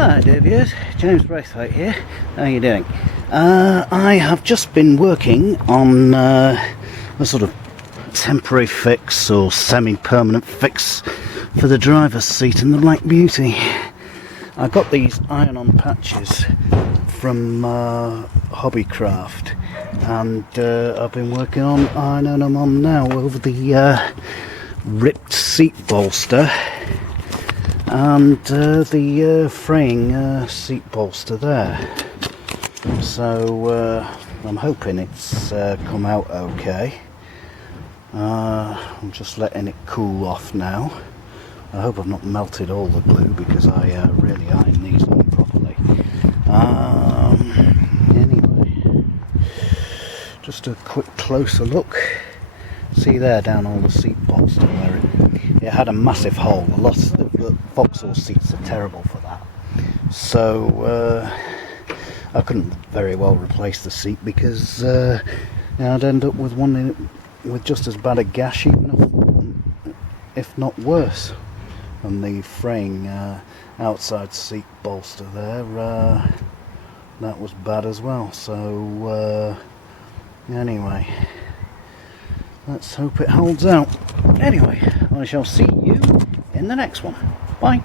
Hi dear viewers, James Braithwaite here. How are you doing? I have just been working on a sort of temporary fix or semi-permanent fix for the driver's seat in the Black Beauty. I got these iron-on patches from Hobbycraft, and I've been working on ironing them on now over the ripped seat bolster and the fraying seat bolster there. So I'm hoping it's come out okay. I'm just letting it cool off now. I hope I've not melted all the glue because I really ironed these on properly. Anyway, just a quick closer look. See there down on the seat bolster where it had a massive hole. A lot of the Vauxhall seats are terrible for that. So I couldn't very well replace the seat because I'd end up with one with just as bad a gash, even if not worse. And the fraying outside seat bolster there, that was bad as well. So anyway, let's hope it holds out. Anyway, I shall see you in the next one. Bye.